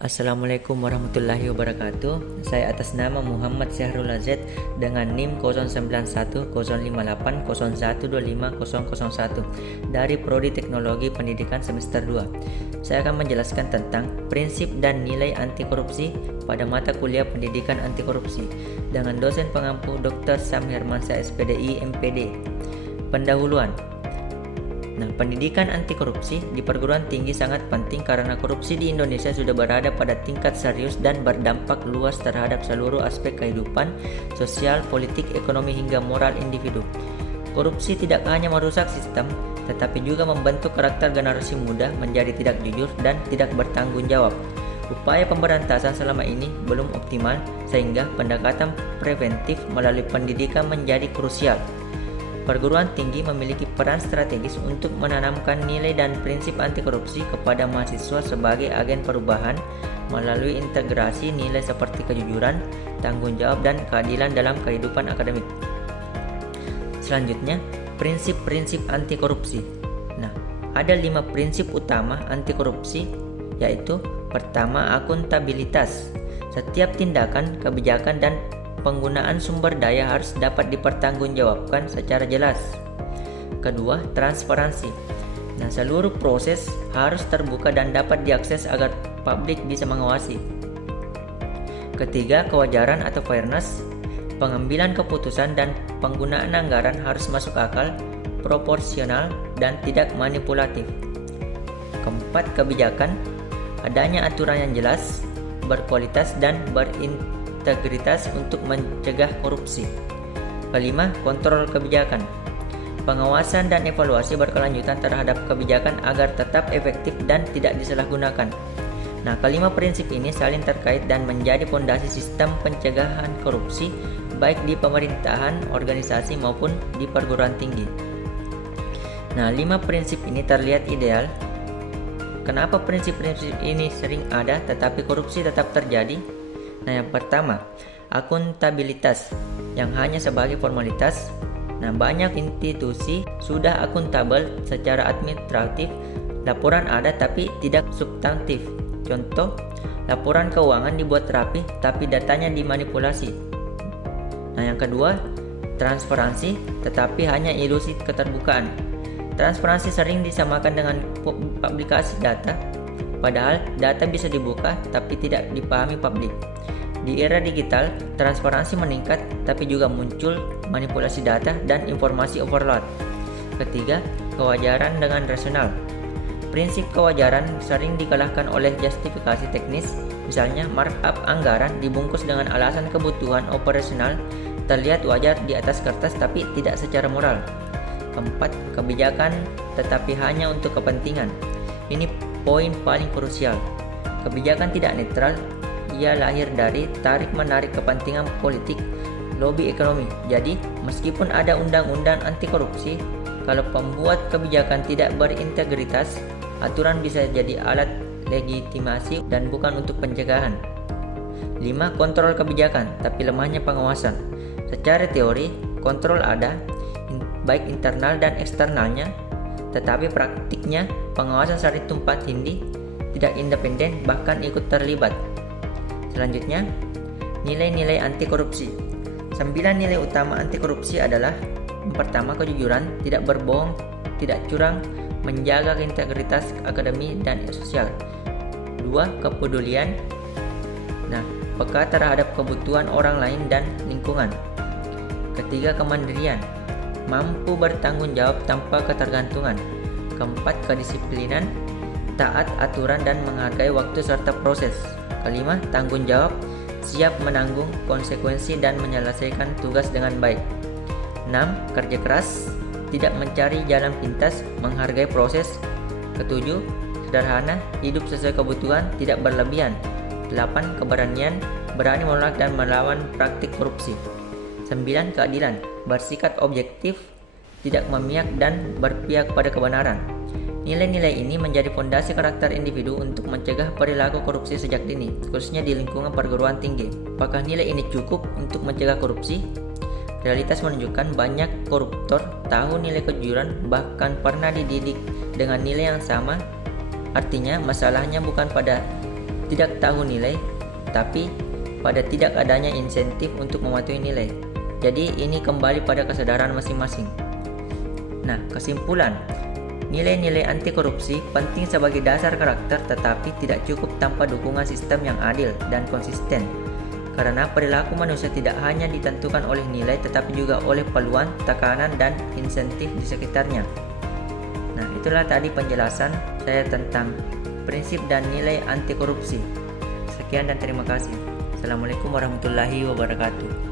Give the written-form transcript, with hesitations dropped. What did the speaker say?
Assalamualaikum warahmatullahi wabarakatuh. Saya atas nama Muhammad Syahrul Azad dengan NIM 09105801250001 dari Prodi Teknologi Pendidikan semester 2. Saya akan menjelaskan tentang prinsip dan nilai anti korupsi pada mata kuliah Pendidikan Anti Korupsi dengan dosen pengampu Dr. Sam Hermansyah SPDI MPD. Pendahuluan. Pendidikan anti korupsi di perguruan tinggi sangat penting karena korupsi di Indonesia sudah berada pada tingkat serius dan berdampak luas terhadap seluruh aspek kehidupan, sosial, politik, ekonomi hingga moral individu. Korupsi tidak hanya merusak sistem, tetapi juga membentuk karakter generasi muda menjadi tidak jujur dan tidak bertanggung jawab. Upaya pemberantasan selama ini belum optimal sehingga pendekatan preventif melalui pendidikan menjadi krusial. Perguruan tinggi memiliki peran strategis untuk menanamkan nilai dan prinsip anti korupsi kepada mahasiswa sebagai agen perubahan melalui integrasi nilai seperti kejujuran, tanggung jawab, dan keadilan dalam kehidupan akademik. Selanjutnya, prinsip-prinsip anti korupsi. Ada 5 prinsip utama anti korupsi, yaitu pertama, akuntabilitas. Setiap tindakan, kebijakan, dan penggunaan sumber daya harus dapat dipertanggungjawabkan secara jelas. Kedua, transparansi. Seluruh proses harus terbuka dan dapat diakses agar publik bisa mengawasi. Ketiga, kewajaran atau fairness. Pengambilan keputusan dan penggunaan anggaran harus masuk akal, proporsional, dan tidak manipulatif. Keempat, kebijakan. Adanya aturan yang jelas, berkualitas, dan berintegritas untuk mencegah korupsi. Kelima, kontrol kebijakan. Pengawasan dan evaluasi berkelanjutan terhadap kebijakan agar tetap efektif dan tidak disalahgunakan. Kelima prinsip ini saling terkait dan menjadi fondasi sistem pencegahan korupsi baik di pemerintahan, organisasi maupun di perguruan tinggi. 5 prinsip ini terlihat ideal. Kenapa prinsip-prinsip ini sering ada tetapi korupsi tetap terjadi? Yang pertama, akuntabilitas yang hanya sebagai formalitas. Banyak institusi sudah akuntabel secara administratif, laporan ada tapi tidak substantif. Contoh, laporan keuangan dibuat rapi tapi datanya dimanipulasi. Yang kedua, transparansi tetapi hanya ilusi keterbukaan. Transparansi sering disamakan dengan publikasi data, padahal data bisa dibuka tapi tidak dipahami publik. Di era digital, transparansi meningkat tapi juga muncul manipulasi data dan informasi overload. Ketiga, kewajaran dengan rasional. Prinsip kewajaran sering dikalahkan oleh justifikasi teknis, misalnya markup anggaran dibungkus dengan alasan kebutuhan operasional, terlihat wajar di atas kertas tapi tidak secara moral. Keempat, kebijakan tetapi hanya untuk kepentingan. Ini poin paling krusial. Kebijakan tidak netral, ia lahir dari tarik-menarik kepentingan politik, lobi ekonomi. Jadi, meskipun ada undang-undang anti korupsi, kalau pembuat kebijakan tidak berintegritas, aturan bisa jadi alat legitimasi dan bukan untuk pencegahan. 5. Kontrol kebijakan, tapi lemahnya pengawasan. Secara teori, kontrol ada, baik internal dan eksternalnya, tetapi praktiknya pengawasan sering tumpang tindih, tidak independen, bahkan ikut terlibat. Selanjutnya, nilai-nilai anti korupsi. 9 nilai utama anti korupsi adalah: pertama, kejujuran, tidak berbohong, tidak curang, menjaga integritas akademi dan sosial. 2. Kepedulian, peka terhadap kebutuhan orang lain dan lingkungan. Ketiga, kemandirian, mampu bertanggung jawab tanpa ketergantungan. Keempat, kedisiplinan, taat aturan dan menghargai waktu serta proses. Kelima, tanggung jawab, siap menanggung konsekuensi dan menyelesaikan tugas dengan baik. 6. Kerja keras, tidak mencari jalan pintas, menghargai proses. Ketujuh, sederhana, hidup sesuai kebutuhan, tidak berlebihan. 8. Keberanian, berani menolak dan melawan praktik korupsi. 9. Keadilan, bersikap objektif, tidak memihak dan berpihak pada kebenaran. Nilai-nilai ini menjadi fondasi karakter individu untuk mencegah perilaku korupsi sejak dini, khususnya di lingkungan perguruan tinggi. Apakah nilai ini cukup untuk mencegah korupsi? Realitas menunjukkan banyak koruptor tahu nilai kejujuran, bahkan pernah dididik dengan nilai yang sama. Artinya, masalahnya bukan pada tidak tahu nilai, tapi pada tidak adanya insentif untuk mematuhi nilai. Jadi ini kembali pada kesadaran masing-masing. Nah, kesimpulan, nilai-nilai anti korupsi penting sebagai dasar karakter, tetapi tidak cukup tanpa dukungan sistem yang adil dan konsisten. Karena perilaku manusia tidak hanya ditentukan oleh nilai, tetapi juga oleh peluang, tekanan, dan insentif di sekitarnya. Nah, itulah tadi penjelasan saya tentang prinsip dan nilai anti korupsi. Sekian dan terima kasih. Assalamualaikum warahmatullahi wabarakatuh.